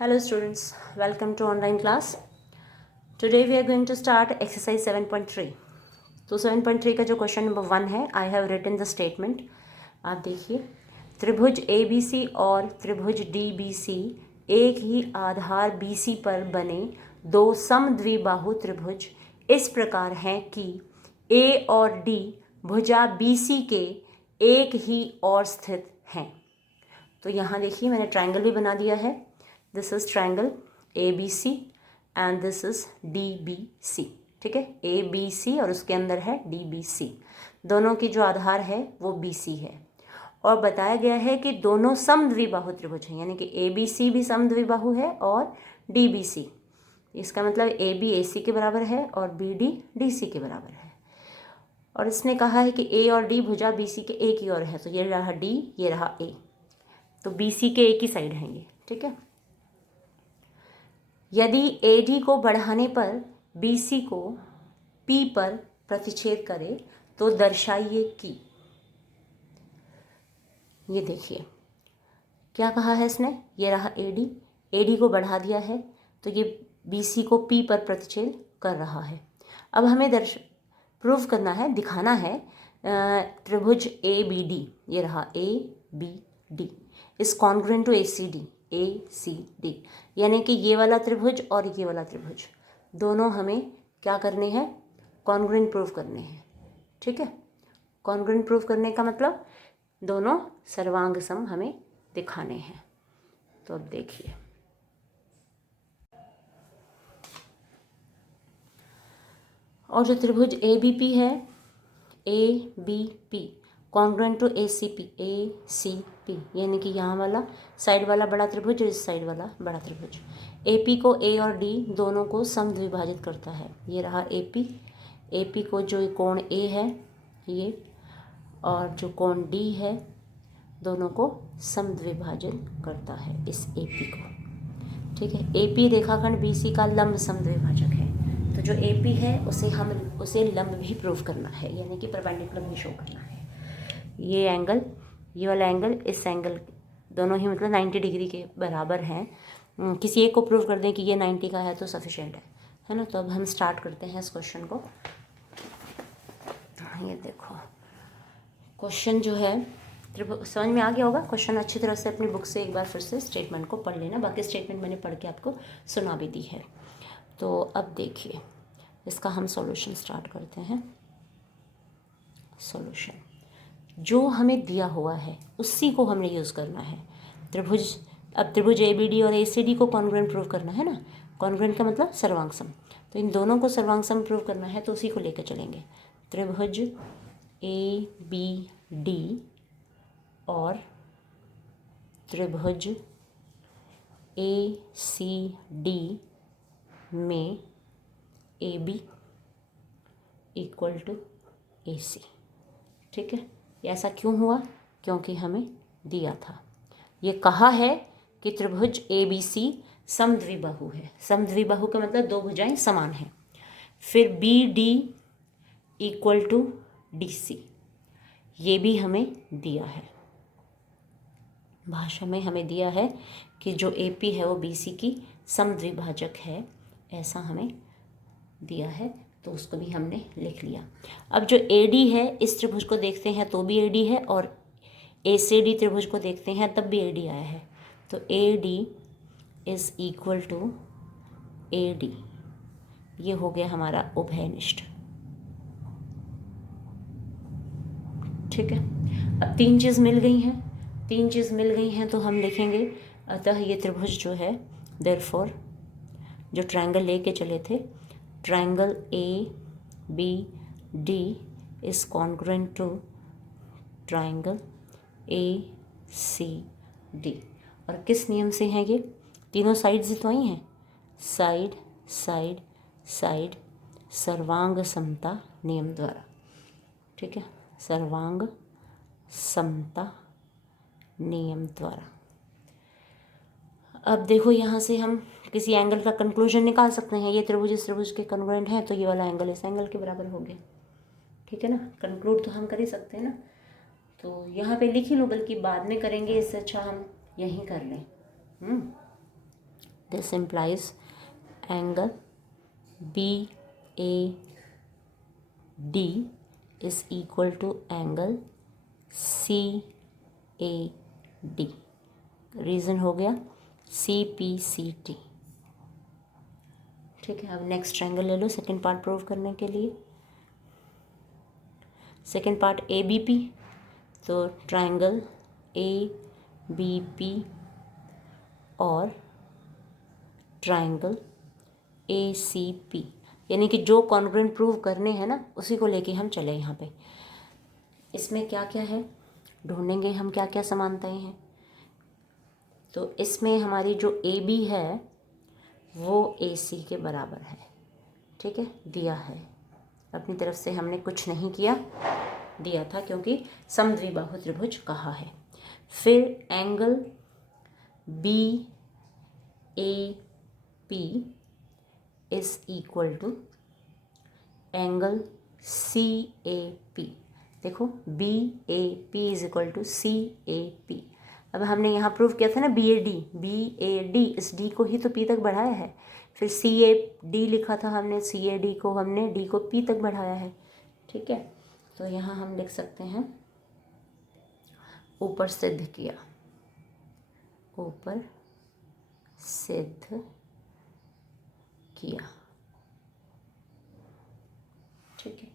Hello students, welcome to online class. Today we are going to start exercise 7.3. तो 7.3 का जो question number 1 है, I have written the statement. आप देखिए, त्रिभुज ABC और त्रिभुज DBC एक ही आधार BC पर बने दो समद्विबाहु त्रिभुज इस प्रकार हैं कि A और D भुजा BC के एक ही ओर स्थित हैं. तो यहाँ देखिए मैंने ट्रायंगल भी बना दिया है. This is triangle ABC and this is DBC. ठीक है, ABC और उसके अंदर है DBC. दोनों की जो आधार है वो BC है और बताया गया है कि दोनों समद्विबाहु त्रिभुज हैं, यानी कि ABC भी समद्विबाहु है और DBC. इसका मतलब AB AC के बराबर है और BD DC के बराबर है. और इसने कहा है कि A और D भुजा BC के एक ही ओर है. तो ये रहा D, ये रहा A. तो BC के एक ही साइड हैं ये. ठीक है, यदि AD को बढ़ाने पर BC को P पर प्रतिच्छेद करे तो दर्शाइए कि. ये देखिए क्या कहा है इसने. ये रहा AD को बढ़ा दिया है तो ये BC को P पर प्रतिच्छेद कर रहा है. अब हमें प्रूव करना है, दिखाना है त्रिभुज ABD, ये रहा ABD is congruent to ACD, यानी कि ये वाला त्रिभुज और ये वाला त्रिभुज दोनों हमें क्या करने हैं, कॉन्ग्रुएंट प्रूव करने हैं. ठीक है, कॉन्ग्रुएंट प्रूव करने का मतलब दोनों सर्वांग सम हमें दिखाने हैं. तो अब देखिए, और जो त्रिभुज ABP है, ABP कॉन्ग्रुएंट टू ACP, यानी कि यहाँ वाला साइड वाला बड़ा त्रिभुज और इस साइड वाला बड़ा त्रिभुज. AP को A और D दोनों को समद्विभाजित करता है. ये रहा AP को जो कोण A है ये और जो कोण D है दोनों को समद्विभाजित करता है इस AP को. ठीक है, AP रेखाखंड BC का लंब समद्विभाजक है. तो जो AP है उसे लंब भी प्रूव करना है, यानी कि परपेंडिकुलर भी शो करना है. ये एंगल, ये वाला एंगल, इस एंगल दोनों ही मतलब 90 डिग्री के बराबर हैं. किसी एक को प्रूव कर दें कि ये 90 का है तो सफिशिएंट है ना. तो अब हम स्टार्ट करते हैं इस क्वेश्चन को. ये देखो क्वेश्चन जो है समझ में आ गया होगा. क्वेश्चन अच्छी तरह से अपनी बुक से एक बार फिर से स्टेटमेंट को पढ़ लेना. बाकी स्टेटमेंट मैंने पढ़ के आपको सुना भी दी है. तो अब देखिए इसका हम सॉल्यूशन स्टार्ट करते हैं. सॉल्यूशन जो हमें दिया हुआ है उसी को हमने यूज़ करना है. अब त्रिभुज ABD और ACD को कॉन्ग्रुएंट प्रूव करना है ना. कॉन्ग्रुएंट का मतलब सर्वांग सम. तो इन दोनों को सर्वांग सम प्रूव करना है तो उसी को लेकर चलेंगे. त्रिभुज ABD और त्रिभुज ACD में AB इक्वल टू AC. ठीक है, ऐसा क्यों हुआ, क्योंकि हमें दिया था. ये कहा है कि त्रिभुज ABC समद्विबाहु है. समद्विबाहु का मतलब दो भुजाएं समान हैं. फिर BD इक्वल टू DC, ये भी हमें दिया है. भाषा में हमें दिया है कि जो AP है वो BC की समद्विभाजक है, ऐसा हमें दिया है. तो उसको भी हमने लिख लिया. अब जो AD है इस त्रिभुज को देखते हैं तो भी AD है और ACD त्रिभुज को देखते हैं तब भी AD आया है. तो AD is equal to AD. ये हो गया हमारा उभयनिष्ठ. ठीक है, अब तीन चीज़ मिल गई हैं तो हम लिखेंगे अतः ये त्रिभुज जो है देयरफॉर जो ट्रायंगल लेके चले थे, triangle ABD is congruent to triangle ACD. और किस नियम से हैं ये तीनों साइड्स तो आई हैं, साइड साइड साइड सर्वांग समता नियम द्वारा. ठीक है, सर्वांग समता नियम द्वारा. अब देखो यहाँ से हम किसी एंगल का कंक्लूजन निकाल सकते हैं. ये त्रिभुज इस त्रिभुज के कॉन्ग्रुएंट है तो ये वाला एंगल इस एंगल के बराबर हो गया. ठीक है ना, कंक्लूड तो हम कर ही सकते हैं ना. तो यहाँ पे लिख ही लो, बल्कि बाद में करेंगे, इससे अच्छा हम यहीं कर लें. This implies angle BAD is equal to angle CAD। Reason हो गया CPCT। ठीक है, अब नेक्स्ट ट्रायंगल ले लो सेकेंड पार्ट प्रूव करने के लिए। सेकेंड पार्ट ABP, तो ट्रायंगल ABP और ट्रायंगल ACP, यानी कि जो कॉन्ग्रुएंट प्रूव करने हैं ना उसी को लेके हम चले यहाँ पे। इसमें क्या क्या है ढूंढेंगे हम, क्या क्या समानताएं हैं। तो इसमें हमारी जो AB है वो AC के बराबर है। ठीक है, दिया है, अपनी तरफ से हमने कुछ नहीं किया, दिया था क्योंकि समद्विबाहु त्रिभुज कहा है। फिर angle BAP is equal to angle CAP। देखो BAP is equal to CAP। अब हमने यहाँ प्रूव किया था ना BAD इस D को ही तो P तक बढ़ाया है। फिर CAD लिखा था हमने, CAD को हमने D को P तक बढ़ाया है। ठीक है, तो यहाँ हम लिख सकते हैं ऊपर सिद्ध किया, ऊपर सिद्ध किया। ठीक है,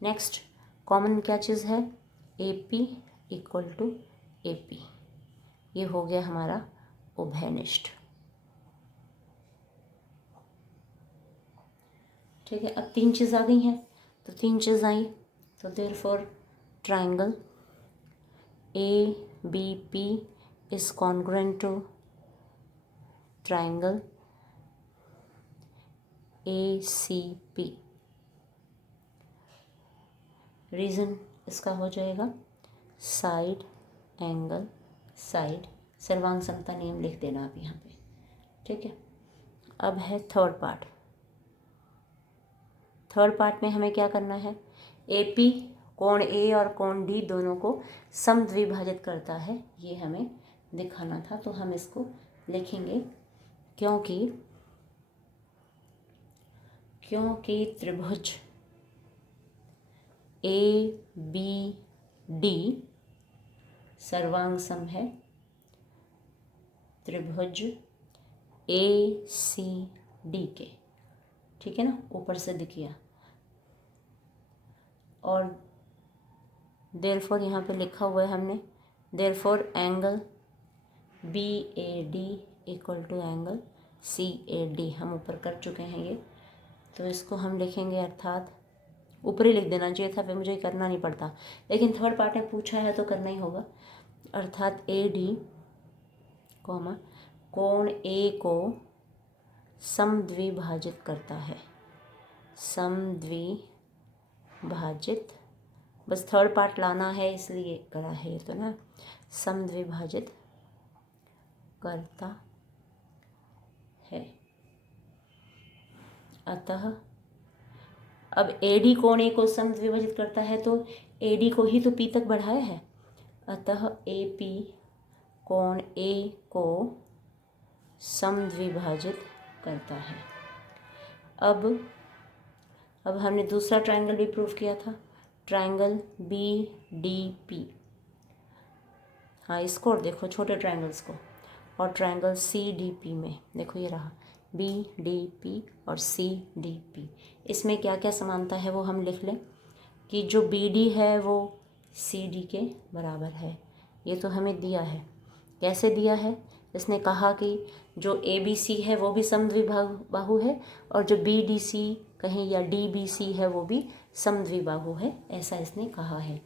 नेक्स्ट कॉमन क्या चीज़ है, AP इक्वल टू AP। ये हो गया हमारा उभयनिष्ठ। ठीक है, अब तीन चीज़ आ गई हैं, तो तीन चीज़ आई तो therefore triangle ABP is congruent to triangle ACP। Reason इसका हो जाएगा साइड एंगल साइड, सर्वांग समता नियम लिख देना आप यहाँ पे। ठीक है, अब है थर्ड पार्ट। थर्ड पार्ट में हमें क्या करना है, AP कोण A और कोण D दोनों को समद्विभाजित करता है, ये हमें दिखाना था। तो हम इसको लिखेंगे क्योंकि त्रिभुज ABD सर्वांग सम है त्रिभुज ACD के। ठीक है ना, ऊपर से दिखिया। और देयरफॉर यहाँ पे लिखा हुआ है हमने, therefore angle BAD equal to angle CAD हम ऊपर कर चुके हैं ये, तो इसको हम लिखेंगे, अर्थात ऊपर ही लिख देना चाहिए था, फिर मुझे करना नहीं पड़ता, लेकिन थर्ड पार्ट में पूछा है तो करना ही होगा। अर्थात AD कोण A को समद्विभाजित करता है, समद्विभाजित, बस थर्ड पार्ट लाना है इसलिए करा है ये तो ना, समद्विभाजित करता है। अतः अब AD कोण A को समद्विभाजित करता है तो AD को ही तो P तक बढ़ाया है, अतः AP कोण A को समद्विभाजित करता है। अब हमने दूसरा ट्रायंगल भी प्रूव किया था, ट्रायंगल BDP। हाँ, इसको और देखो छोटे ट्रायंगल्स को, और ट्रायंगल CDP में देखो ये रहा BDP और CDP। इसमें क्या क्या समानता है वो हम लिख लें कि जो BD है वो CD के बराबर है। ये तो हमें दिया है, कैसे दिया है, इसने कहा कि जो ABC है वो भी समद्विबाहु है और जो BDC कहें या DBC है वो भी समद्विबाहु है, ऐसा इसने कहा है।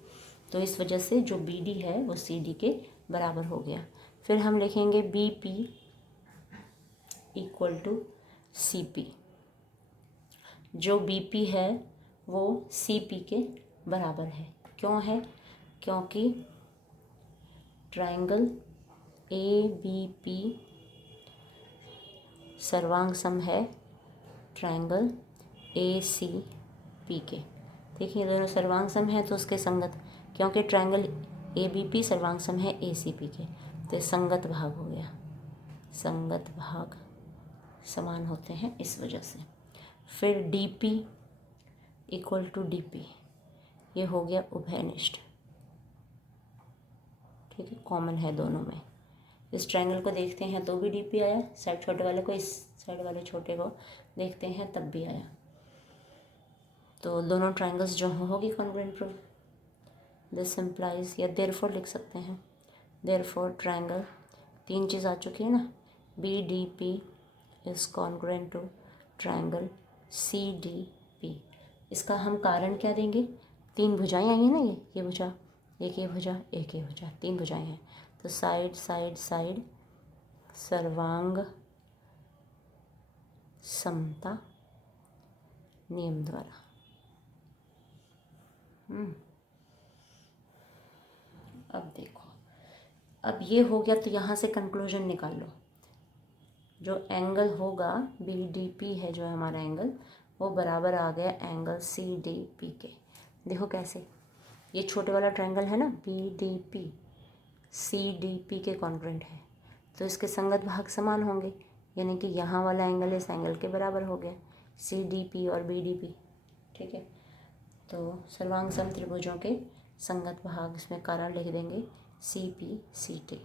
तो इस वजह से जो BD है वो CD के बराबर हो गया। फिर हम लिखेंगे BP इक्वल टू CP। जो BP है वो CP के बराबर है। क्यों है, क्योंकि ट्रायंगल ABP सर्वांग सम है ट्रायंगल ACP के। देखिए दोनों सर्वांग सम है तो उसके संगत, क्योंकि ट्रायंगल ABP सर्वांग सम है ACP के, तो संगत भाग हो गया, संगत भाग समान होते हैं इस वजह से। फिर D P equal to D P, ये हो गया उभयनिष्ठ, ठीक है, कॉमन है दोनों में। इस ट्रायंगल को देखते हैं तो भी डी पी आया, साइड छोटे वाले को, इस साइड वाले छोटे को देखते हैं तब भी आया। तो दोनों ट्रायंगल्स जो होगी कॉन्ग्रुएंट प्रूफ। दिस इम्प्लाइज, या देयरफॉर लिख सकते हैं, देयरफॉर ट्रायंगल, तीन चीज़ आ चुकी है ना, B D P is congruent to triangle C D P. इसका हम कारण क्या देंगे, तीन भुजाएं आई हैं ना, ये भुजा, एक ये भुजा, एक ये भुजा, तीन भुजाएं हैं, तो साइड साइड साइड सर्वांग समता नियम द्वारा। अब देखो, अब ये हो गया तो यहाँ से कंक्लूजन निकाल लो। जो एंगल होगा बी डी पी है जो हमारा एंगल, वो बराबर आ गया एंगल सी डी पी के। देखो कैसे, ये छोटे वाला ट्रायंगल है ना B D P, C D P के कॉन्ग्रुएंट है, तो इसके संगत भाग समान होंगे, यानी कि यहाँ वाला एंगल इस एंगल के बराबर हो गया, सी डी पी और बी डी पी, ठीक है। तो सर्वांग सम त्रिभुजों के संगत भाग इसमें कारण लिख देंगे C P C T,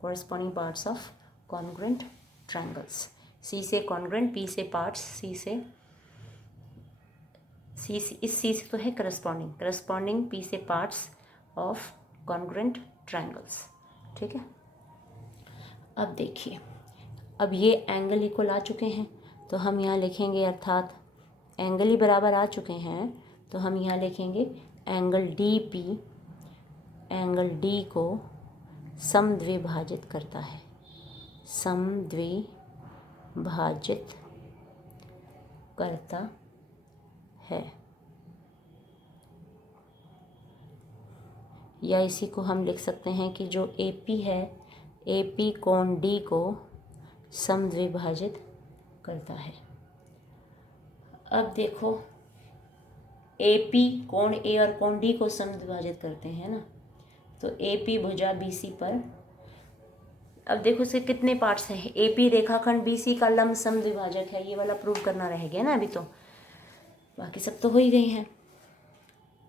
corresponding parts of congruent triangles. C से कॉन्ग्रुएंट, पी से पार्ट्स, सी इस सी से तो है करस्पॉन्डिंग पी से पार्ट्स ऑफ कॉन्ग्रुएंट ट्रायंगल्स, ठीक है। अब देखिए, अब ये एंगल इक्वल आ चुके हैं तो हम यहाँ लिखेंगे, अर्थात एंगल ही बराबर आ चुके हैं तो हम यहाँ लिखेंगे angle D P, angle D को समद्विभाजित करता है, समद्विभाजित करता है, या इसी को हम लिख सकते हैं कि जो ए पी है, ए पी कोण डी को समद्विभाजित करता है। अब देखो, ए पी कोण ए और कोण डी को समद्विभाजित करते हैं ना, तो ए पी भुजा बी सी पर, अब देखो इसके कितने पार्ट्स हैं, ए पी रेखाखंड बी सी का लंब समद्विभाजक है, ये वाला प्रूव करना रह गया ना अभी, तो बाकी सब तो हो ही गई हैं।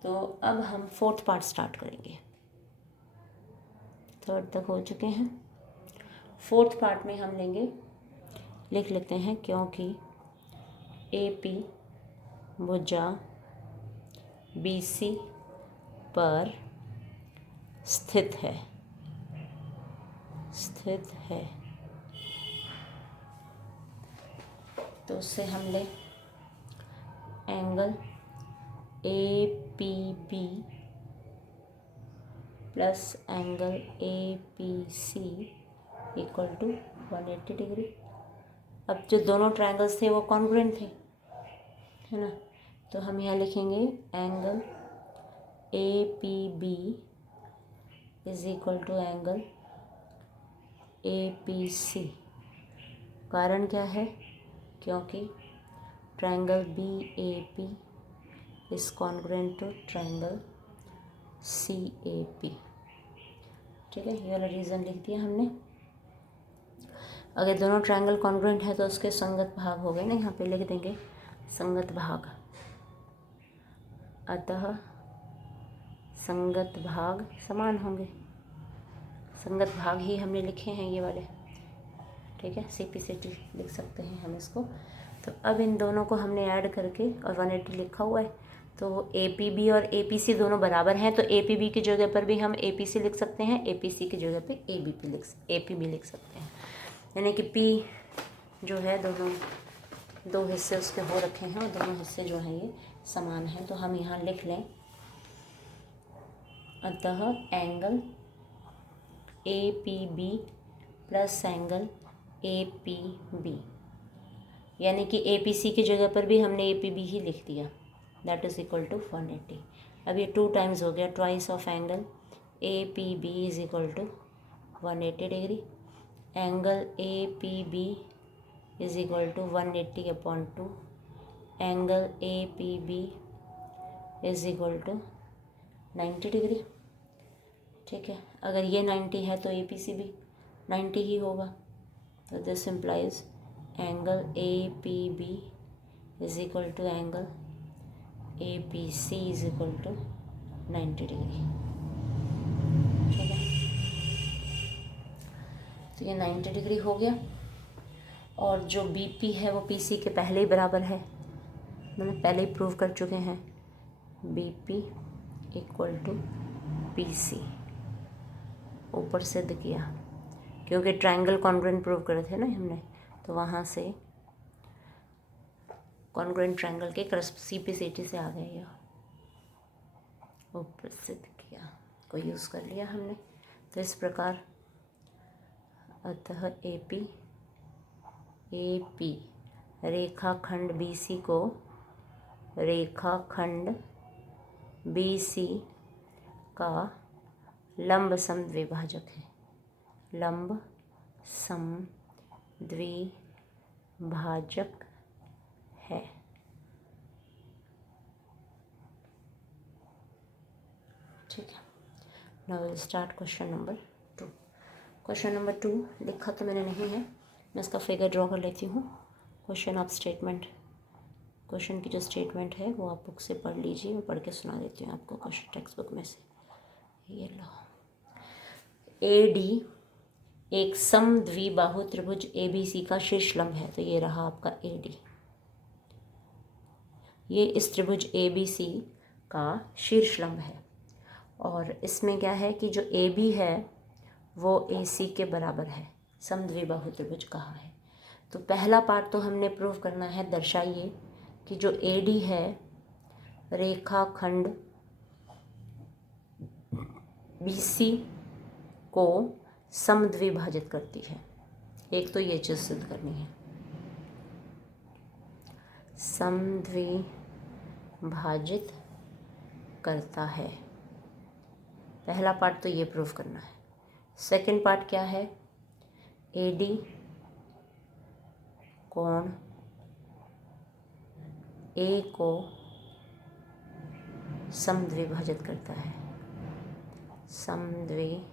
तो अब हम फोर्थ पार्ट स्टार्ट करेंगे, थर्ड तक हो चुके हैं। फोर्थ पार्ट में हम लेंगे, लिख लेते हैं, क्योंकि ए पी भुजा बी सी पर स्थित है, तो उससे हम ले angle A P B plus angle A P C equal to 180 degree. अब जो दोनों ट्रायंगल्स थे वो कॉन्ग्रुएंट थे, है ना, तो हम यहाँ लिखेंगे angle A P B is equal to angle A P C. कारण क्या है, क्योंकि triangle B A P is congruent to triangle C A P, ठीक है, ये वाला रीज़न लिख दिया हमने। अगर दोनों ट्रायंगल कॉन्ग्रुएंट है तो उसके संगत भाग हो गए ना, यहाँ पे लिख देंगे संगत भाग, अतः संगत भाग समान होंगे, संगत भाग ही हमने लिखे हैं ये वाले, ठीक है, सी पी सी टी लिख सकते हैं हम इसको। तो अब इन दोनों को हमने ऐड करके और 180 लिखा हुआ है, तो ए पी बी और ए पी सी दोनों बराबर हैं, तो ए पी बी की जगह पर भी हम ए पी सी लिख सकते हैं, ए पी सी की जगह पे ए पी बी लिख सकते हैं, यानी कि पी जो है दोनों दो हिस्से उसके हो रखे हैं और दोनों हिस्से जो हैं ये समान हैं, तो हम यहाँ लिख लें, अतः angle A P B plus angle A P B, यानी कि ए पी सी की जगह पर भी हमने ए पी बी ही लिख दिया, दैट इज़ इक्वल टू 180। अब ये 2 टाइम्स हो गया, twice of angle A P B is equal to 180 degree, angle A P B is equal to 180/2, angle A P B is equal to 90 degree, ठीक है। अगर ये 90 है तो ए पी सी भी 90 ही होगा, तो this implies angle A P B is equal to angle A P C is equal to 90 degree. ठीक है, तो ये 90 डिग्री हो गया। और जो बी पी है वो पी सी के पहले ही बराबर है, मैंने पहले ही प्रूव कर चुके हैं। B P equal to P C ऊपर सिद्ध किया, क्योंकि ट्रायंगल कॉन्ग्रुएंट प्रूव करे थे ना हमने, तो वहाँ से कॉन्ग्रुएंट ट्रायंगल के CP/CT से आ गए, यह ऊपर सिद्ध किया को यूज़ कर लिया हमने। तो इस प्रकार अतः ए पी रेखाखंड BC को रेखाखंड BC का लंब समद्विभाजक है, लंब समद्विभाजक है। ठीक है, now will start question number 2। Question number 2 लिखा तो मैंने नहीं है, मैं इसका फिगर ड्रॉ कर लेती हूँ। क्वेश्चन ऑफ स्टेटमेंट, क्वेश्चन की जो स्टेटमेंट है वो आप बुक से पढ़ लीजिए, मैं पढ़ के सुना देती हूँ आपको क्वेश्चन टेक्स्ट बुक में से। ये लो, AD एक समद्विबाहु त्रिभुज ABC का शीर्ष लंब है। तो ये रहा आपका AD, ये इस त्रिभुज ABC का शीर्ष लंब है। और इसमें क्या है कि जो AB है वो AC के बराबर है, समद्विबाहु त्रिभुज कहा है। तो पहला पार्ट तो हमने प्रूव करना है, दर्शाइए कि जो AD है रेखाखंड BC को समद्विभाजित करती है। एक तो ये चीज़ सिद्ध करनी है, समद्विभाजित करता है। पहला पार्ट तो ये प्रूव करना है। सेकंड पार्ट क्या है, AD कोण A को समद्विभाजित करता है, समद्विभाजित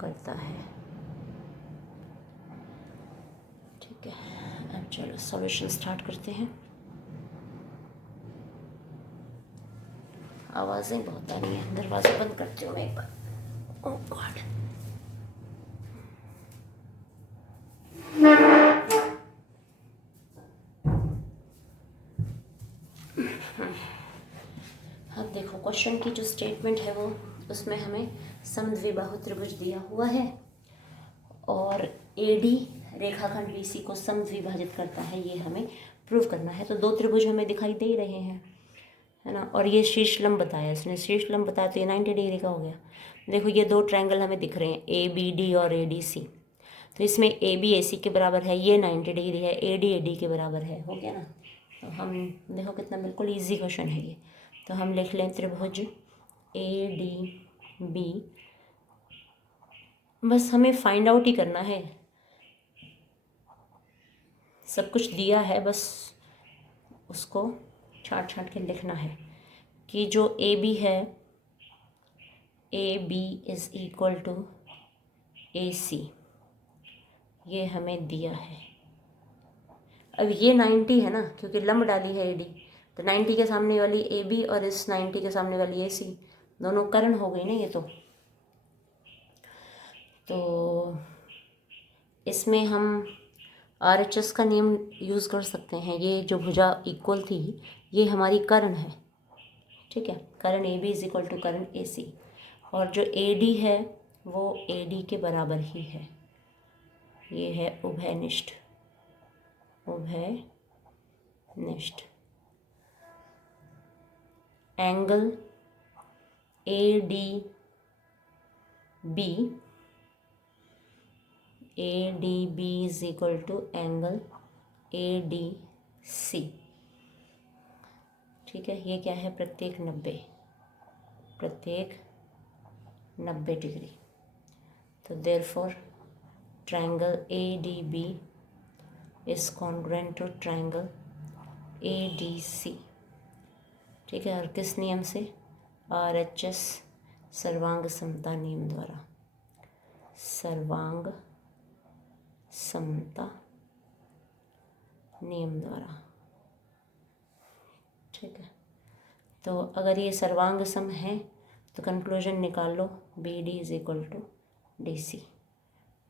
करता है। ठीक है, अब चलो सॉल्यूशन स्टार्ट करते हैं। आवाज़ें बहुत आ रही हैं, दरवाज़ा बंद करती हूँ मैं एक बार। ओह गॉड, अब देखो क्वेश्चन की जो स्टेटमेंट है वो, उसमें हमें समद्विबाहु त्रिभुज दिया हुआ है और AD रेखाखंड BC को समद्विभाजित करता है, ये हमें प्रूव करना है। तो दो त्रिभुज हमें दिखाई दे रहे हैं, है ना, और ये शीर्ष लंब बताया इसने, शीर्ष लंब बताया तो ये 90 डिग्री का हो गया। देखो ये दो ट्रायंगल हमें दिख रहे हैं, ABD और ADC। तो इसमें AB AC के बराबर है, ये 90 डिग्री है, AD AD के बराबर है, हो गया ना। तो हम देखो कितना बिल्कुल ईजी क्वेश्चन है ये। तो हम लिख लें त्रिभुज ADB, बस हमें फाइंड आउट ही करना है, सब कुछ दिया है, बस उसको छाट छाट के लिखना है कि जो AB है AB is equal to AC, ये हमें दिया है। अब ये 90 है ना, क्योंकि लंब डाली है AD, तो 90 के सामने वाली AB और इस 90 के सामने वाली AC दोनों कर्ण हो गई ना ये। तो इसमें हम RHS का नियम यूज़ कर सकते हैं। ये जो भुजा इक्वल थी ये हमारी कर्ण है, ठीक है, कर्ण AB इज इक्वल टू कर्ण AC, और जो AD है वो AD के बराबर ही है, ये है उभयनिष्ठ, उभयनिष्ठ। Angle ADB is equal to angle ADC, ठीक है। ये क्या है, प्रत्येक 90 डिग्री। तो therefore triangle ADB is congruent to triangle ADC, ठीक है। और किस नियम से, RHS सर्वांग समता नियम द्वारा, सर्वांग समता नियम द्वारा। ठीक है, तो अगर ये सर्वांग सम है तो कंक्लूजन निकाल लो, B D is equal to D C.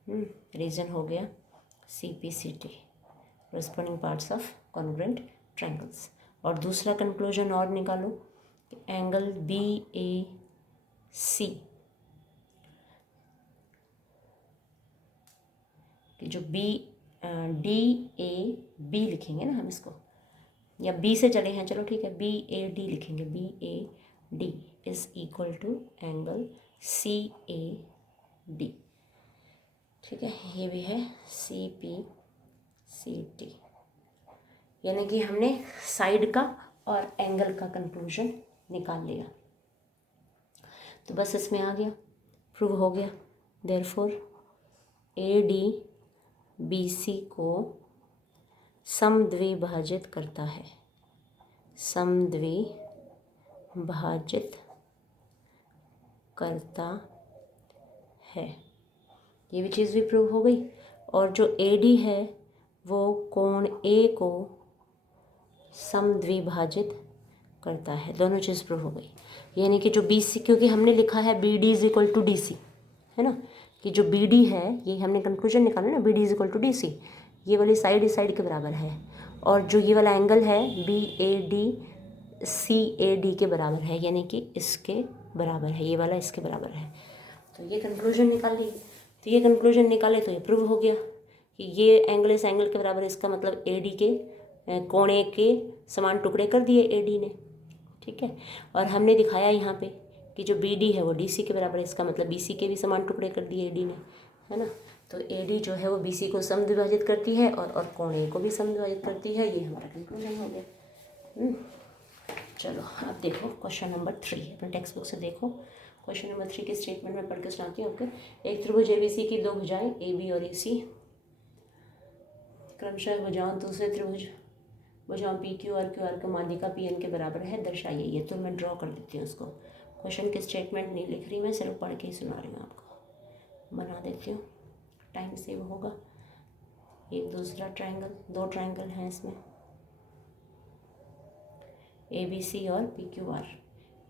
Reason हो गया C P C T, corresponding parts of congruent triangles। और दूसरा कंक्लूजन और निकालो कि एंगल बी ए सी कि जो बी डी ए बी लिखेंगे ना हम इसको, या बी से चले हैं, चलो ठीक है, बी ए डी लिखेंगे, B A D is equal to angle C A D. ठीक है, ये भी है सी पी सी टी, यानी कि हमने साइड का और एंगल का कंक्लूजन निकाल लिया। तो बस इसमें आ गया, प्रूव हो गया। Therefore A D B C को समद्विभाजित करता है, समद्विभाजित करता है, ये भी चीज़ भी प्रूव हो गई। और जो ए डी है वो कोण ए को समद्विभाजित करता है, दोनों चीज़ प्रूव हो गई। यानी कि जो बी सी, क्योंकि हमने लिखा है B D is equal to D C, है ना, कि जो बी डी है, ये हमने कंक्लूजन निकाला ना, B D is equal to D C, ये वाली साइड इस साइड के बराबर है, और जो ये वाला एंगल है B A D C A D के बराबर है, यानी कि इसके बराबर है, ये वाला इसके बराबर है। तो ये कंक्लूजन निकाल ली। तो ये कंक्लूजन निकाले तो ये प्रूव हो गया कि ये एंगल इस एंगल के बराबर है, इसका मतलब ए डी के कोणे के समान टुकड़े कर दिए ए डी ने। ठीक है, और हमने दिखाया यहाँ पे कि जो बी डी है वो डी सी के बराबर है, इसका मतलब बी सी के भी समान टुकड़े कर दिए ए डी ने, है ना। तो ए डी जो है वो बी सी को समद्विभाजित करती है और कोण ए को भी समद्विभाजित करती है, ये हमारा कंक्लूजन हो गया। चलो अब देखो क्वेश्चन नंबर 3, अपने टेक्स्ट बुक से देखो। क्वेश्चन नंबर 3 के स्टेटमेंट में पढ़ के सुनाती हूँ। ओके, एक त्रिभुज एबीसी की दो भुजाएं ए बी और ए सी क्रमशः भुजाओं दूसरे त्रिभुज भुजाओं पी क्यू आर का माध्यिका पी एन के बराबर है, दर्शाइए। ये तो मैं ड्रॉ कर देती हूँ उसको, क्वेश्चन की स्टेटमेंट नहीं लिख रही मैं, सिर्फ पढ़ के ही सुना रही हूँ आपको। बना देती हूँ, टाइम सेव होगा। एक दूसरा ट्रायंगल, दो ट्रायंगल हैं इसमें, ए बी सी और पी क्यू आर।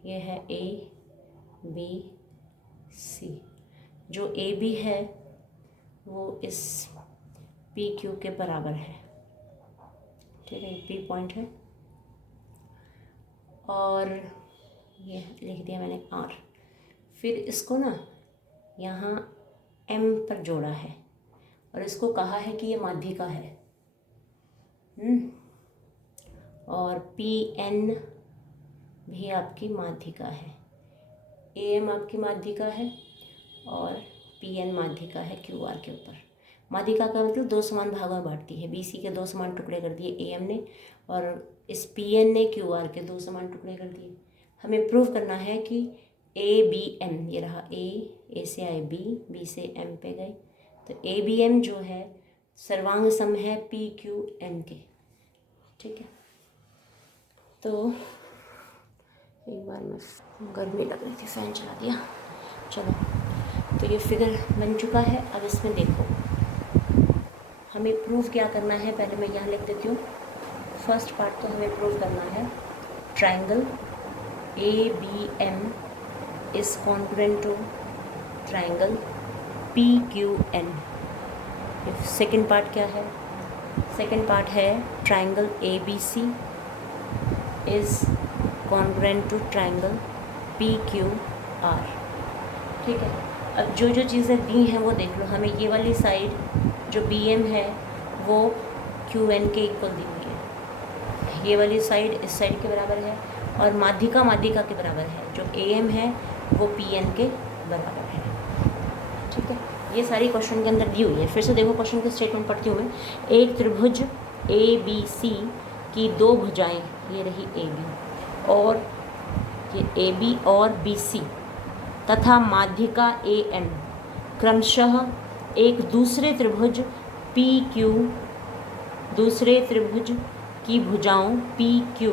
ये है ए बी सी। जो ए बी है वो इस पी क्यू के बराबर है, ठीक है, पी पॉइंट है, और ये लिख दिया मैंने आर। फिर इसको ना यहाँ एम पर जोड़ा है और इसको कहा है कि ये माध्यिका है। और पी एन भी आपकी माध्यिका है, ए एम आपकी माध्यिका है और पी एन माध्यिका है क्यू आर के ऊपर। माध्यिका का मतलब दो समान भागों में बांटती है, बी सी के दो समान टुकड़े कर दिए ए एम ने और इस पी एन ने क्यू आर के दो समान टुकड़े कर दिए। हमें प्रूव करना है कि ए बी एम, ये रहा ए से आए बी से एम पे गए, तो ए बी एम जो है सर्वांग सम है पी क्यू एन के। ठीक है, तो एक बार मैं, गर्मी लग रही थी फैन चला दिया। चलो, तो ये फिगर बन चुका है। अब इसमें देखो हमें प्रूव क्या करना है, पहले मैं यहाँ लिख देती हूँ। फर्स्ट पार्ट तो हमें प्रूव करना है triangle A B M is congruent to triangle P Q N. Second part क्या है? सेकेंड पार्ट है triangle A B C is congruent to triangle P Q R. ठीक है, अब जो जो चीज़ें दी हैं वो देख लो। हमें ये वाली साइड जो बी एम है वो क्यू एन के इक्वल दी हुई है, ये वाली साइड इस साइड के बराबर है, और माध्यिका के बराबर है, जो ए एम है वो पी एन के बराबर है। ठीक है, ये सारी क्वेश्चन के अंदर दी हुई है। फिर से देखो क्वेश्चन के स्टेटमेंट पढ़ती हूँ मैं। एक त्रिभुज ए बी सी की दो भुजाएं, ये रही ए बी और ये ए बी और बी सी तथा माध्यिका ए एन क्रमशः एक दूसरे त्रिभुज पी क्यू, दूसरे त्रिभुज की भुजाओं पी क्यू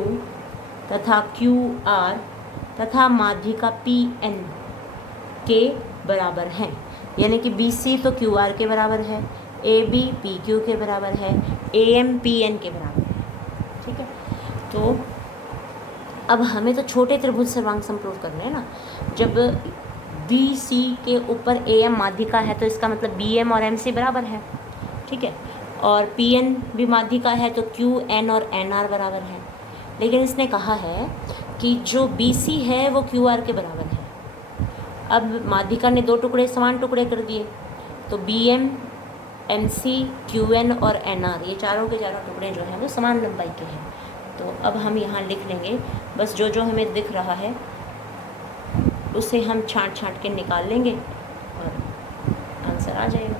तथा क्यू आर तथा माध्यिका पी एन के बराबर हैं। यानी कि बी सी तो क्यू आर के बराबर है, ए बी पी क्यू के बराबर है, ए एम पी एन के बराबर है। ठीक है, तो अब हमें तो छोटे त्रिभुज से सर्वांग समप्रूव करने हैं ना। जब बी सी के ऊपर ए एम माध्यिका है तो इसका मतलब बी एम और एम सी बराबर है। ठीक है, और पी एन भी माध्यिका है तो क्यू एन और एन आर बराबर है। लेकिन इसने कहा है कि जो बी सी है वो क्यू आर के बराबर है। अब माध्यिका ने दो टुकड़े समान टुकड़े कर दिए, तो B M M C Q N और एन आर ये चारों के चारों टुकड़े जो हैं वो समान लंबाई के हैं। तो अब हम यहाँ लिख लेंगे, बस जो जो हमें दिख रहा है उसे हम छांट छांट के निकाल लेंगे और आंसर आ जाएगा।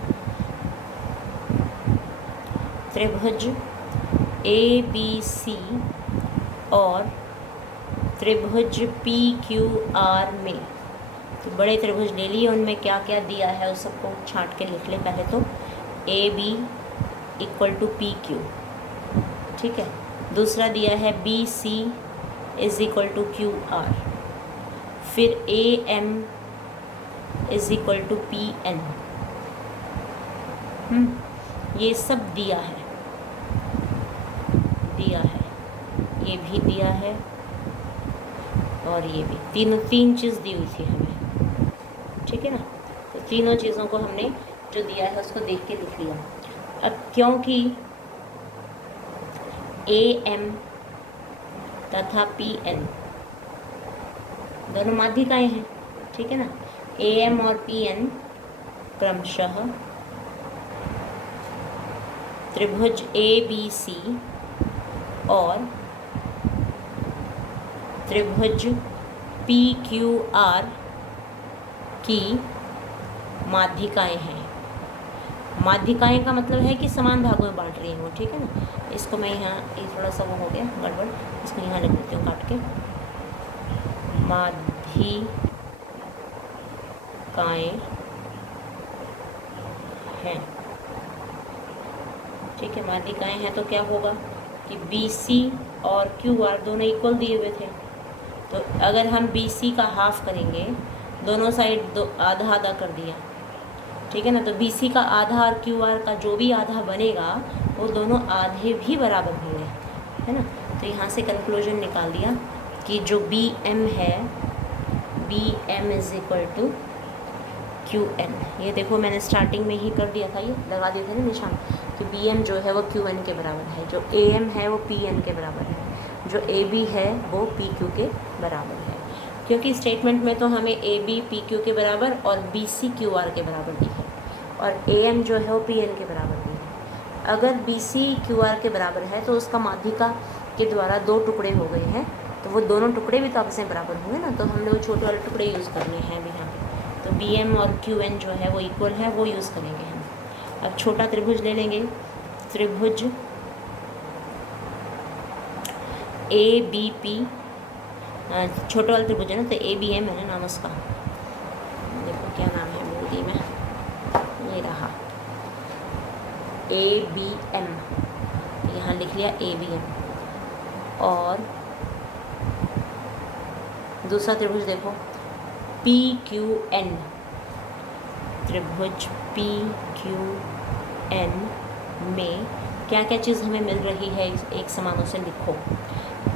त्रिभुज ए बी सी और त्रिभुज पी क्यू आर में, तो बड़े त्रिभुज ले लिए, उनमें क्या क्या दिया है उस सबको छांट के लिख ले। पहले तो A B equal to P Q, ठीक है। दूसरा दिया है B C is equal to Q R, फिर A M is equal to P N. ये सब दिया है, ये भी दिया है और ये भी, तीन चीज़ दी हुई थी हमें। ठीक है ना, तो तीनों चीज़ों को हमने जो दिया है उसको देख के लिख लिया। अब क्योंकि ए एम तथा पी एन दोनों माध्यिकाएं हैं, ठीक है ना, ए एम और पी एन क्रमशः त्रिभुज ए बी सी और त्रिभुज पी क्यू आर की माध्यिकाएं हैं। माध्यिकाएं का मतलब है कि समान भागों में बांट रही हूँ, ठीक है ना। इसको मैं यहाँ, ये थोड़ा सा वो हो गया गड़बड़, इसको यहाँ लिख देती हूँ काट के। माध्यिकाएं हैं, ठीक है, माध्यिकाएं हैं तो क्या होगा कि बी सी और क्यू आर दोनों इक्वल दिए हुए थे, तो अगर हम बी सी का हाफ करेंगे, दोनों साइड दो आधा आधा कर दिया, ठीक है ना, तो बी सी का आधा और क्यू आर का जो भी आधा बनेगा वो दोनों आधे भी बराबर होंगे, है ना। तो यहाँ से कंक्लूजन निकाल दिया कि जो बी एम है, B M is equal to Q N. ये देखो मैंने स्टार्टिंग में ही कर दिया था, ये लगा दिया था ना निशान, कि बी एम जो है वो क्यू एन के बराबर है, जो ए एम है वो पी एन के बराबर है, जो ए बी है वो पी क्यू के बराबर है। क्योंकि स्टेटमेंट में तो हमें ए बी पी क्यू के बराबर और बी सी क्यू आर के बराबर भी है, और ए एम जो है वो पी एन के बराबर भी है। अगर बी सी क्यू आर के बराबर है तो उसका माध्यिका के द्वारा दो टुकड़े हो गए हैं, तो वो दोनों टुकड़े भी तो आपस में बराबर होंगे ना, तो हमने वो छोटे वाले टुकड़े यूज़ करने हैं अभी यहाँ पे। तो बी एम और क्यू एन जो है वो इक्वल है, वो यूज़ करेंगे हम। अब छोटा त्रिभुज ले लेंगे, त्रिभुज ए बी पी, छोटा वाला त्रिभुज है ना, तो ए बी एम है ना नाम उसका, देखो क्या नाम है मूवी में, ये रहा ए बी एम, यहाँ लिख लिया ए बी एम। और दूसरा त्रिभुज देखो पी क्यू एन, त्रिभुज पी क्यू एन में क्या क्या चीज़ हमें मिल रही है, एक समानों से लिखो।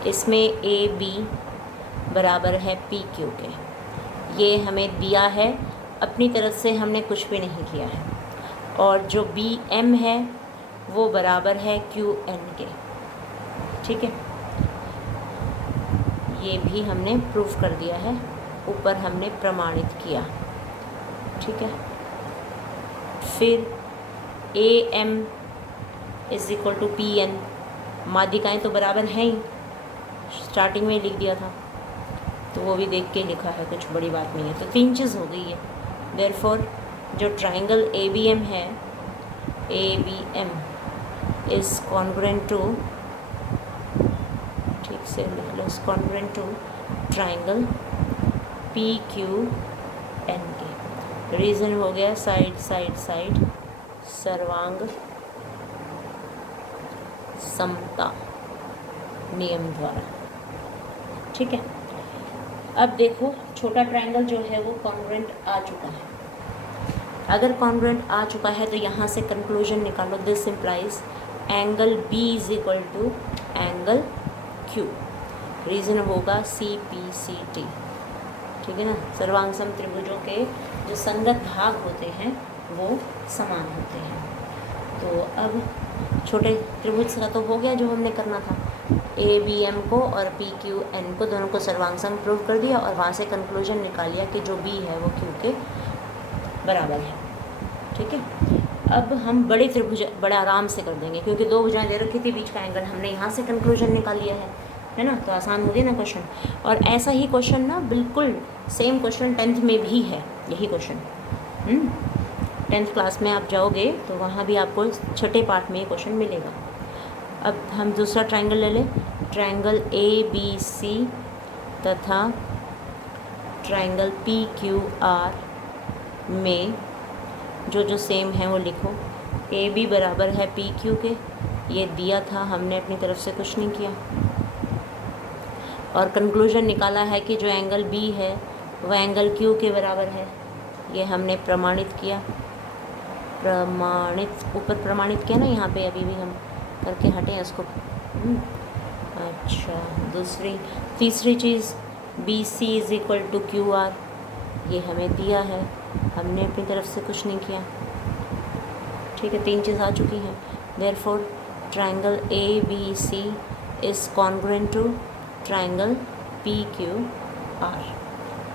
इसमें ए बी बराबर है पी क्यू के, ये हमें दिया है, अपनी तरफ से हमने कुछ भी नहीं किया है। और जो बी एम है वो बराबर है क्यू एन के, ठीक है, ये भी हमने प्रूफ कर दिया है, ऊपर हमने प्रमाणित किया, ठीक है। फिर A M is equal to P N, माध्यिकाएँ तो बराबर हैं ही, स्टार्टिंग में लिख दिया था, तो वो भी देख के लिखा है, कुछ बड़ी बात नहीं है। तो तीन चीज़ हो गई है। देयरफॉर जो ट्राइंगल ए बी एम है, A B M is congruent to, ठीक से लिख लो, congruent to triangle P Q N के। रीज़न हो गया साइड साइड साइड सर्वांग समता नियम द्वारा, ठीक है। अब देखो छोटा ट्रायंगल जो है वो कॉन्ग्रुएंट आ चुका है, अगर कॉन्ग्रुएंट आ चुका है तो यहाँ से कंक्लूजन निकालो, this implies angle B is equal to angle Q। Reason होगा CPCT, ठीक है ना। सर्वांगसम त्रिभुजों के जो संगत भाग होते हैं वो समान होते हैं। तो अब छोटे त्रिभुज का तो हो गया जो हमने करना था, ABM को और PQN को दोनों को सर्वांगसम प्रूव कर दिया और वहाँ से कंक्लूजन निकाल लिया कि जो B है वो Q के बराबर है, ठीक है। अब हम बड़े त्रिभुज बड़े आराम से कर देंगे क्योंकि दो भुजाएं दे रखी थी, बीच का एंगल हमने यहाँ से कंक्लूजन निकाल लिया है ना, तो आसान हो गया ना क्वेश्चन। और ऐसा ही क्वेश्चन ना बिल्कुल सेम क्वेश्चन 10th में भी है, यही क्वेश्चन 10th क्लास में आप जाओगे तो वहाँ भी आपको छठे पार्ट में ये क्वेश्चन मिलेगा। अब हम दूसरा ट्रायंगल ले लें, ट्रायंगल ABC तथा ट्रायंगल PQR में जो सेम है वो लिखो। AB बराबर है PQ के, ये दिया था, हमने अपनी तरफ से कुछ नहीं किया। और कंक्लूजन निकाला है कि जो एंगल B है वह एंगल Q के बराबर है, ये हमने प्रमाणित किया। ऊपर प्रमाणित किया ना, यहाँ पे अभी भी हम करके हटे हैं इसको। अच्छा, तीसरी चीज़ BC is equal to QR, ये हमें दिया है, हमने अपनी तरफ से कुछ नहीं किया, ठीक है। 3 चीज़ आ चुकी हैं। Therefore triangle ABC is congruent to triangle PQR,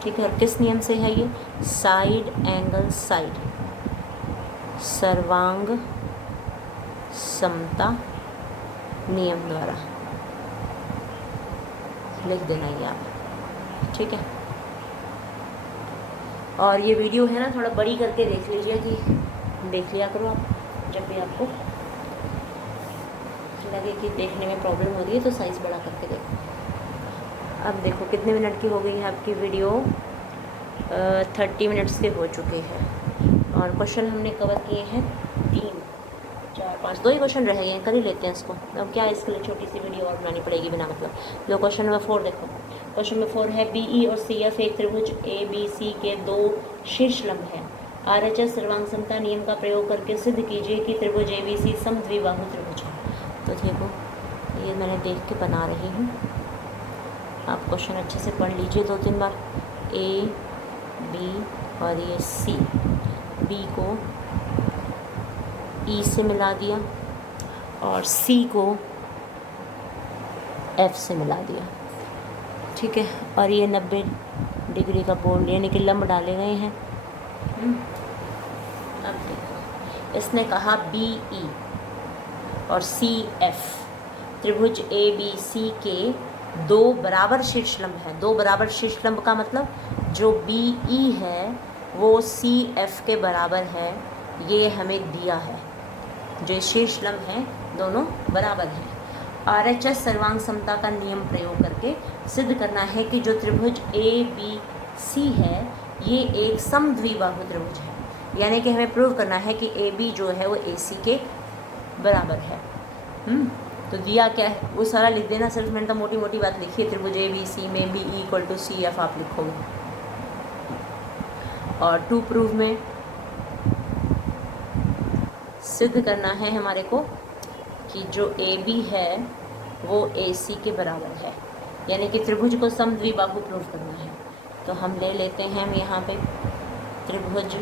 ठीक है। और किस नियम से है ये? साइड एंगल साइड, सर्वांग समता नियम द्वारा लिख देना ये आप, ठीक है। और ये वीडियो है ना थोड़ा बड़ी करके देख लीजिए, कि देख लिया करो आप, जब भी आपको लगे कि देखने में प्रॉब्लम हो रही है तो साइज़ बड़ा करके देखो। अब देखो कितने मिनट की हो गई है आपकी वीडियो, 30 मिनट्स के हो चुके हैं और क्वेश्चन हमने कवर किए हैं 3 4 5, 2 ही क्वेश्चन रह गए हैं, कर ही लेते हैं इसको। अब क्या इसके लिए छोटी सी वीडियो और बनानी पड़ेगी बिना मतलब। जो क्वेश्चन नंबर 4 देखो, क्वेश्चन नंबर 4 है BE और CF एक त्रिभुज ABC के 2 शीर्ष लंब हैं। RHS सर्वांग समता नियम का प्रयोग करके सिद्ध कीजिए कि त्रिभुज ABC समद्विबाहु त्रिभुज है। तो देखो ये मैंने देख के बना रही हूँ, आप क्वेश्चन अच्छे से पढ़ लीजिए 2-3 बार। A B और ये C, B को E से मिला दिया और C को F से मिला दिया, ठीक है। और ये 90 डिग्री का बोर्ड यानी कि लंब डाले गए हैं। अब देखो, इसने कहा BE और CF त्रिभुज ABC के 2 बराबर शीर्षलंब है। 2 बराबर शीर्षलंब का मतलब जो BE है वो CF के बराबर है, ये हमें दिया है। जो शीर्षलंब हैं दोनों बराबर हैं। RHS सर्वांग समता का नियम प्रयोग करके सिद्ध करना है कि जो त्रिभुज ABC है ये एक समद्विबाहु त्रिभुज है, यानी कि हमें प्रूव करना है कि AB जो है वो AC के बराबर है। तो दिया क्या है वो सारा लिख देना, सिर्फ मैंने तो मोटी मोटी बात लिखी है। त्रिभुज ABC में BE इक्वल टू CF आप लिखोगे। और 2 प्रूफ में सिद्ध करना है हमारे को कि जो AB है वो AC के बराबर है, यानी कि त्रिभुज को समद्विबाहु प्रूव करना है। तो हम ले लेते हैं हम यहाँ पे त्रिभुज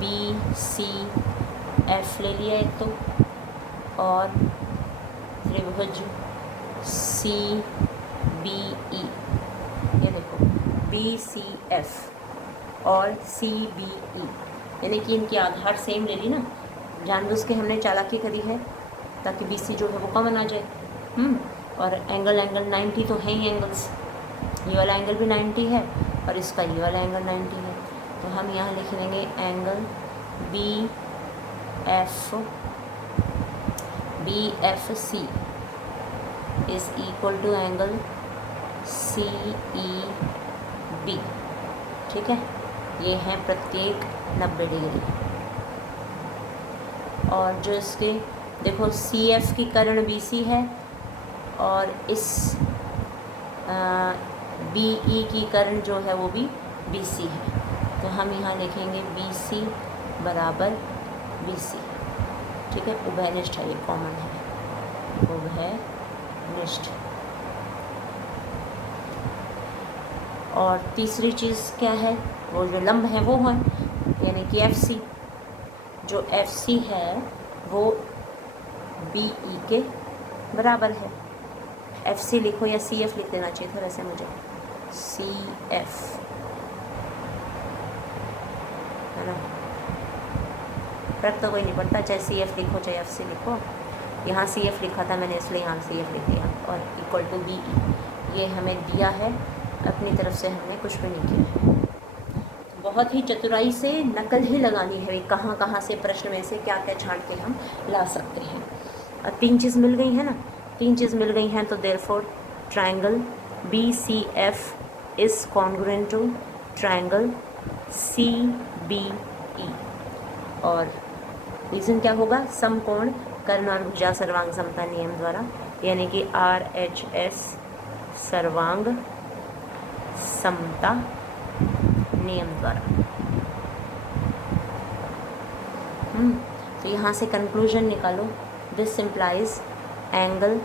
BCF ले लिया एक तो, और त्रिभुज CBE, ये देखो BCF और CBE, यानी कि इनकी आधार सेम ले ली ना, जानबूझ के हमने चालाकी करी है ताकि BC जो है वो कॉमन आ जाए। और एंगल 90 तो है ही एंगल्स, ये वाला एंगल भी 90 है और इसका ये वाला एंगल 90 है। तो हम यहाँ लिख देंगे angle BFC is equal to angle CEB, ठीक है। ये है प्रत्येक 90 डिग्री। और जो इसके देखो CF की कर्ण BC है और इस BE की कर्ण जो है वो भी BC है। तो हम यहाँ लिखेंगे BC बराबर BC। ठीक है, उभयनिष्ठ है, ये कॉमन है, उभयनिष्ठ। और तीसरी चीज़ क्या है, वो जो लंब है वो है, यानी कि FC। जो FC है वो BE के बराबर है। FC लिखो या CF लिख देना चाहिए था वैसे मुझे, CF है ना, फर्क तो कोई नहीं पड़ता, चाहे CF लिखो चाहे FC लिखो। यहाँ CF लिखा था मैंने इसलिए यहाँ CF लिख दिया, और इक्वल टू BE। ये हमें दिया है, अपनी तरफ से हमने कुछ भी नहीं किया। बहुत ही चतुराई से नकल ही लगानी है, कहाँ कहाँ से प्रश्न में से क्या क्या छांट के हम ला सकते हैं। अब 3 चीज़ मिल गई है ना, 3 चीज़ मिल गई हैं, तो therefore triangle BCF is congruent to triangle CBE। और रीज़न क्या होगा, समकोण कर्ण और भुजा सर्वांग समता नियम द्वारा, यानी कि RHS सर्वांग समता नियम द्वारा। तो यहाँ से कंक्लूजन निकालो, this implies angle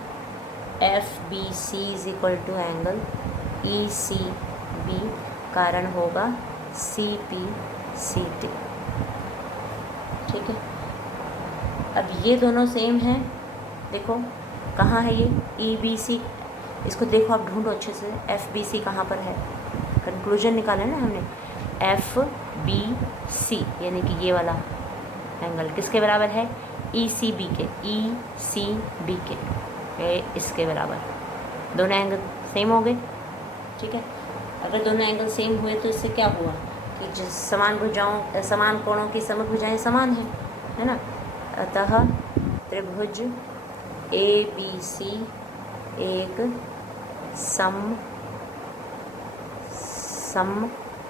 FBC is equal to angle ECB, कारण होगा CPCT। ठीक है, अब ये दोनों सेम हैं, देखो कहाँ है ये EBC, इसको देखो आप ढूंढो अच्छे से, FBC कहाँ पर है, कंक्लूजन निकाला ना हमने, FBC यानी कि ये वाला एंगल किसके बराबर है, ECB के, ECB के, इसके बराबर। दोनों एंगल सेम हो गए। ठीक है, अगर दोनों एंगल सेम हुए तो इससे क्या हुआ कि जिस समान कोणों की समभुजाएं समान है ना, अतः त्रिभुज ABC एक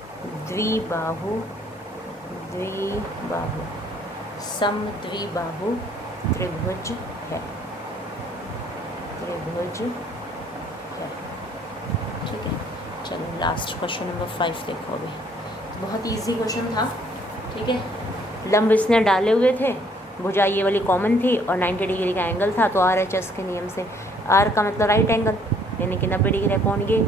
समद्विबाहु त्रिभुज है, ठीक है। चलो लास्ट क्वेश्चन नंबर 5 देखो। अभी तो बहुत इजी क्वेश्चन था। ठीक है, लंब इसने डाले हुए थे, भुजा ये वाली कॉमन थी और 90 डिग्री का एंगल था, तो RHS के नियम से R का मतलब राइट एंगल यानी कि 90 डिग्री अपॉन ये।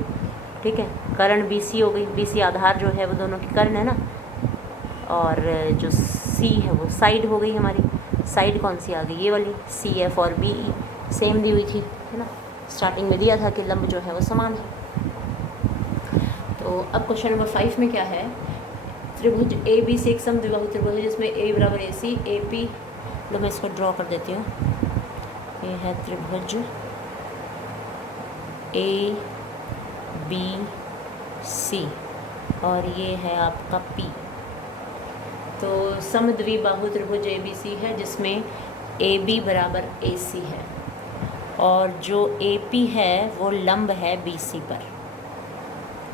ठीक है, कर्ण BC हो गई, BC आधार जो है वो दोनों की कर्ण है ना, और जो C है वो साइड हो गई हमारी। साइड कौन सी आ गई, ये वाली CF और BE सेम दी हुई थी, है ना, स्टार्टिंग में दिया था कि लंब जो है वो समान है। तो अब क्वेश्चन नंबर 5 में क्या है, त्रिभुज ABC एक समद्विबाहु त्रिभुज है जिसमें A बराबर AC, AP, तो मैं इसको ड्रॉ कर देती हूँ। ये है त्रिभुज ABC और ये है आपका P। तो समद्विबाहु त्रिभुज ABC है जिसमें AB बराबर AC है और जो AP है वो लंब है BC पर।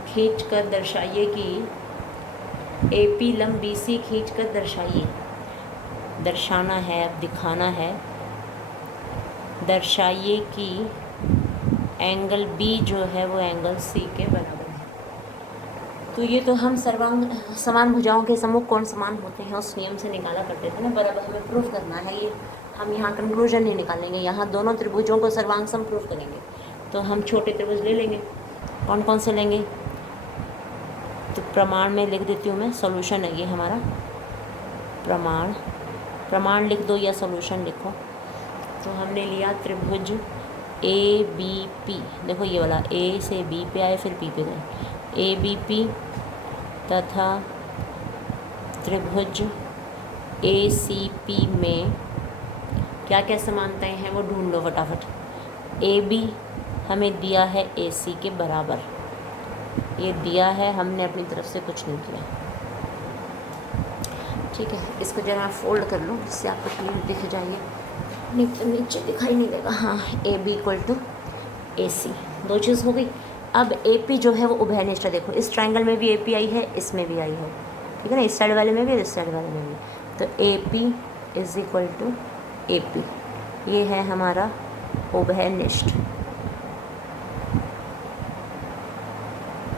खींच कर दर्शाइए कि AP लंब BC खींच कर दर्शाइए। दर्शाना है, अब दिखाना है। दर्शाइए कि एंगल B जो है वो एंगल C के बराबर है। तो ये तो हम समान भुजाओं के सम्मुख कोण समान होते हैं उस नियम से निकाला करते थे ना, बराबर हमें प्रूफ करना है। ये हम यहाँ कंक्लूजन नहीं निकालेंगे, यहाँ दोनों त्रिभुजों को सर्वांग सम प्रूफ करेंगे। तो हम छोटे त्रिभुज ले लेंगे। कौन कौन से लेंगे, तो प्रमाण में लिख देती हूँ मैं, सॉल्यूशन है ये हमारा। प्रमाण लिख दो या सॉल्यूशन लिखो। तो हमने लिया त्रिभुज ABP, देखो ये वाला A से B पे आए फिर P पे गए, ABP तथा त्रिभुज ACP में क्या क्या समानताएं हैं वो ढूंढ लो फटाफट। AB हमें दिया है AC के बराबर, ये दिया है, हमने अपनी तरफ से कुछ नहीं किया। ठीक है, इसको जरा फोल्ड कर लो जिससे आपको क्लियर दिख जाइए, नहीं तो नीचे दिखाई नहीं देगा। हाँ, AB इक्वल टू AC, दो चीज़ हो गई। अब AP जो है वो उभयनिष्ठ है। देखो इस ट्रायंगल में भी AP आई है, इसमें भी आई है, ठीक है ना, इस साइड वाले में भी इस साइड वाले में भी। तो AP is equal to AP, ये है हमारा उभयनिष्ठ।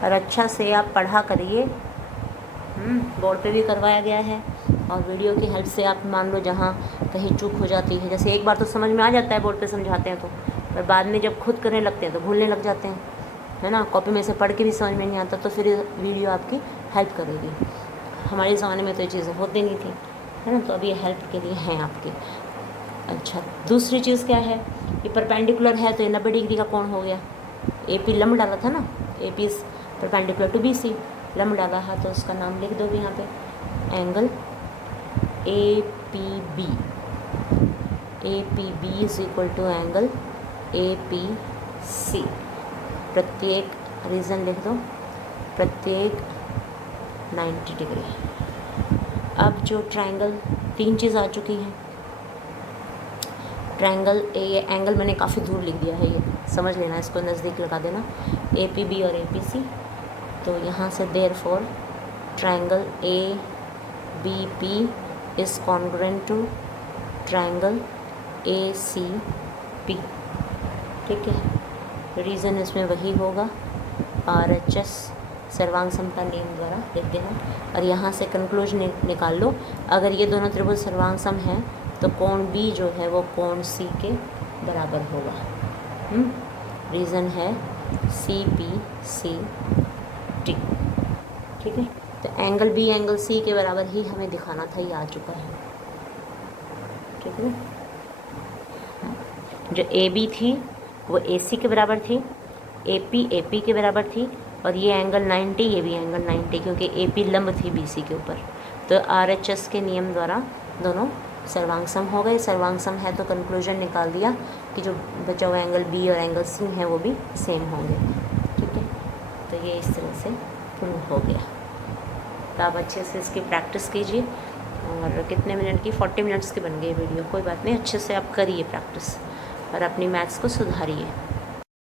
और अच्छा से आप पढ़ा करिए, बोर्ड पे भी करवाया गया है। और वीडियो की हेल्प से आप मान लो जहाँ कहीं चूक हो जाती है, जैसे एक बार तो समझ में आ जाता है बोर्ड पे समझाते हैं तो, पर बाद में जब खुद करने लगते हैं तो भूलने लग जाते हैं, है ना। कॉपी में से पढ़ के भी समझ में नहीं आता, तो फिर वीडियो आपकी हेल्प करेगी। हमारे ज़माने में तो ये चीज़ें होती नहीं थी, है ना, तो अब ये हेल्प के लिए हैं आपके। अच्छा, दूसरी चीज़ क्या है, ये परपेंडिकुलर है तो ये 90 डिग्री का कोण हो गया। ए पी लंब डाला था ना, A P is perpendicular to B C, लंब डाला है तो उसका नाम लिख दोगे यहाँ पे, angle A P B. A P B is equal to angle A P C. प्रत्येक रीज़न लिख दो, प्रत्येक 90 डिग्री। अब जो ट्रायंगल, 3 चीज़ आ चुकी हैं। ट्रायंगल ये एंगल मैंने काफ़ी दूर लिख दिया है, ये समझ लेना, इसको नज़दीक लगा देना, ए पी बी और ए पी सी। तो यहाँ से therefore triangle A B P is congruent to triangle A C P. ठीक है, रीज़न इसमें वही होगा, RHS सर्वांग समता नियम द्वारा लिख देना। और यहाँ से कंक्लूजन निकाल लो, अगर ये दोनों त्रिभुज सर्वांग सम हैं तो कोण B जो है वो कोण C के बराबर होगा। रीज़न है CPCT। ठीक है, तो एंगल B एंगल C के बराबर ही हमें दिखाना था, ये आ चुका है। ठीक है, जो AB थी वो AC के बराबर थी, AP AP के बराबर थी, और ये एंगल 90, ये भी एंगल 90, क्योंकि AP लंब थी BC के ऊपर। तो RHS के नियम द्वारा दोनों सर्वांग सम हो गए। सर्वांग सम है तो कंक्लूजन निकाल दिया कि जो बचा हुआ एंगल B और एंगल C है वो भी सेम होंगे। ठीक है, तो ये इस तरह से प्रूव हो गया। तो आप अच्छे से इसकी प्रैक्टिस कीजिए। और कितने मिनट की, 40 मिनट्स की बन गई वीडियो, कोई बात नहीं, अच्छे से आप करिए प्रैक्टिस और अपनी मैथ्स को सुधारिए।